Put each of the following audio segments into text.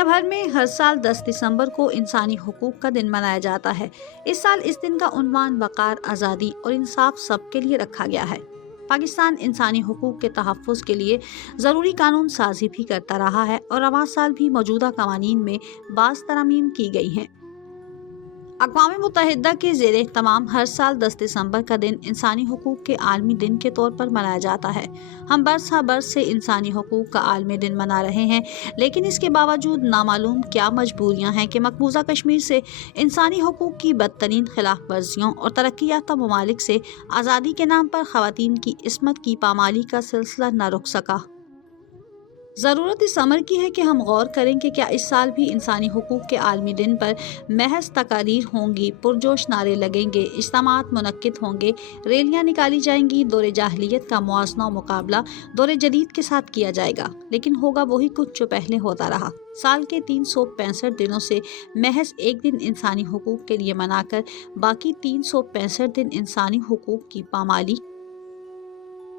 دنیا بھر میں ہر سال 10 دسمبر کو انسانی حقوق کا دن منایا جاتا ہے۔ اس سال اس دن کا عنوان وقار، آزادی اور انصاف سب کے لیے رکھا گیا ہے۔ پاکستان انسانی حقوق کے تحفظ کے لیے ضروری قانون سازی بھی کرتا رہا ہے اور رواں سال بھی موجودہ قوانین میں بعض ترامیم کی گئی ہیں۔ اقوام متحدہ کے زیر اہتمام ہر سال 10 دسمبر کا دن انسانی حقوق کے عالمی دن کے طور پر منایا جاتا ہے۔ ہم برس ہر برس سے انسانی حقوق کا عالمی دن منا رہے ہیں، لیکن اس کے باوجود نامعلوم کیا مجبوریاں ہیں کہ مقبوضہ کشمیر سے انسانی حقوق کی بدترین خلاف ورزیوں اور ترقی یافتہ ممالک سے آزادی کے نام پر خواتین کی عصمت کی پامالی کا سلسلہ نہ رک سکا۔ ضرورت اس امر کی ہے کہ ہم غور کریں کہ کیا اس سال بھی انسانی حقوق کے عالمی دن پر محض تقاریر ہوں گی، پرجوش نعرے لگیں گے، اجتماعات منعقد ہوں گے، ریلیاں نکالی جائیں گی، دور جاہلیت کا موازنہ و مقابلہ دور جدید کے ساتھ کیا جائے گا، لیکن ہوگا وہی کچھ جو پہلے ہوتا رہا۔ سال کے 365 دنوں سے محض ایک دن انسانی حقوق کے لیے منا کر باقی 365 دن انسانی حقوق کی پامالی،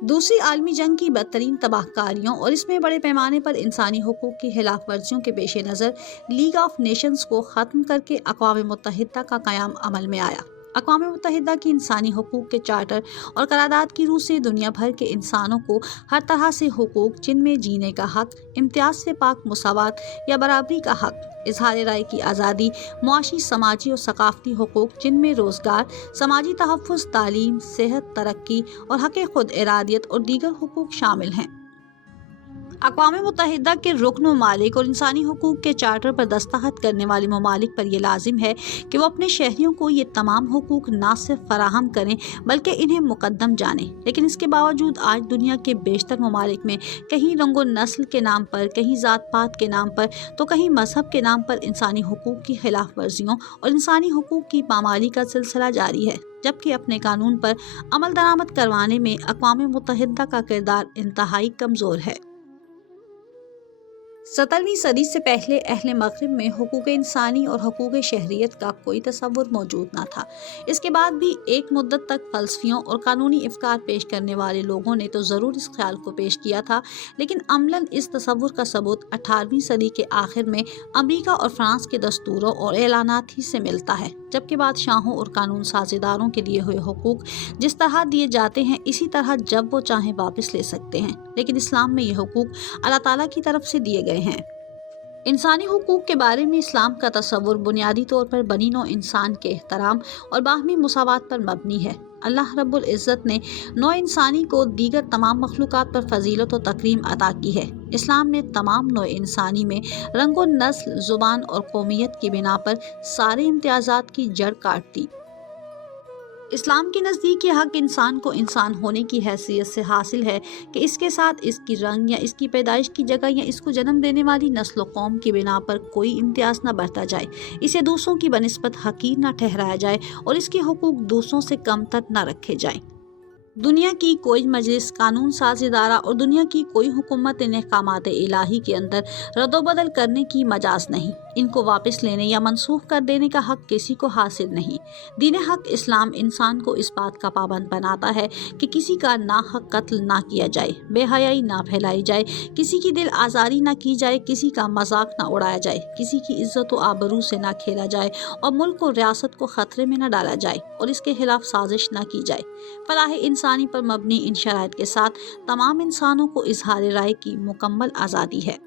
دوسری عالمی جنگ کی بدترین تباہ کاریوں اور اس میں بڑے پیمانے پر انسانی حقوق کی خلاف ورزیوں کے پیش نظر لیگ آف نیشنز کو ختم کر کے اقوام متحدہ کا قیام عمل میں آیا۔ اقوام متحدہ کی انسانی حقوق کے چارٹر اور قرارداد کی روح سے دنیا بھر کے انسانوں کو ہر طرح سے حقوق، جن میں جینے کا حق، امتیاز سے پاک مساوات یا برابری کا حق، اظہار رائے کی آزادی، معاشی، سماجی اور ثقافتی حقوق جن میں روزگار، سماجی تحفظ، تعلیم، صحت، ترقی اور حق خود ارادیت اور دیگر حقوق شامل ہیں۔ اقوام متحدہ کے رکن ممالک اور انسانی حقوق کے چارٹر پر دستخط کرنے والے ممالک پر یہ لازم ہے کہ وہ اپنے شہریوں کو یہ تمام حقوق نہ صرف فراہم کریں بلکہ انہیں مقدم جانیں، لیکن اس کے باوجود آج دنیا کے بیشتر ممالک میں کہیں رنگ و نسل کے نام پر، کہیں ذات پات کے نام پر تو کہیں مذہب کے نام پر انسانی حقوق کی خلاف ورزیوں اور انسانی حقوق کی پامالی کا سلسلہ جاری ہے، جبکہ اپنے قانون پر عمل درآمد کروانے میں اقوام متحدہ کا کردار انتہائی کمزور ہے۔ 17ویں صدی سے پہلے اہل مغرب میں حقوق انسانی اور حقوق شہریت کا کوئی تصور موجود نہ تھا۔ اس کے بعد بھی ایک مدت تک فلسفیوں اور قانونی افکار پیش کرنے والے لوگوں نے تو ضرور اس خیال کو پیش کیا تھا، لیکن عملاً اس تصور کا ثبوت 18ویں صدی کے آخر میں امریکہ اور فرانس کے دستوروں اور اعلانات ہی سے ملتا ہے، جبکہ بادشاہوں اور قانون سازداروں کے دیے ہوئے حقوق جس طرح دیے جاتے ہیں اسی طرح جب وہ چاہیں واپس لے سکتے ہیں، لیکن اسلام میں یہ حقوق اللہ تعالیٰ کی طرف سے دیے گئے ہیں۔ انسانی حقوق کے بارے میں اسلام کا تصور بنیادی طور پر بنی نوع انسان کے احترام اور باہمی مساوات پر مبنی ہے۔ اللہ رب العزت نے نوع انسانی کو دیگر تمام مخلوقات پر فضیلت و تکریم عطا کی ہے۔ اسلام نے تمام نوع انسانی میں رنگ و نسل، زبان اور قومیت کی بنا پر سارے امتیازات کی جڑ کاٹ دی۔ اسلام کے نزدیک یہ حق انسان کو انسان ہونے کی حیثیت سے حاصل ہے کہ اس کے ساتھ اس کی رنگ یا اس کی پیدائش کی جگہ یا اس کو جنم دینے والی نسل و قوم کی بنا پر کوئی امتیاز نہ برتا جائے، اسے دوسروں کی بنسبت حقیر نہ ٹھہرایا جائے اور اس کے حقوق دوسروں سے کم تر نہ رکھے جائیں۔ دنیا کی کوئی مجلس، قانون ساز ادارہ اور دنیا کی کوئی حکومت ان احکامات الہی کے اندر رد و بدل کرنے کی مجاز نہیں، ان کو واپس لینے یا منسوخ کر دینے کا حق کسی کو حاصل نہیں۔ دین حق اسلام انسان کو اس بات کا پابند بناتا ہے کہ کسی کا ناحق قتل نہ کیا جائے، بے حیائی نہ پھیلائی جائے، کسی کی دل آزاری نہ کی جائے، کسی کا مذاق نہ اڑایا جائے، کسی کی عزت و آبرو سے نہ کھیلا جائے اور ملک و ریاست کو خطرے میں نہ ڈالا جائے اور اس کے خلاف سازش نہ کی جائے۔ فلاح انسانی پر مبنی ان شرائط کے ساتھ تمام انسانوں کو اظہار رائے کی مکمل آزادی ہے۔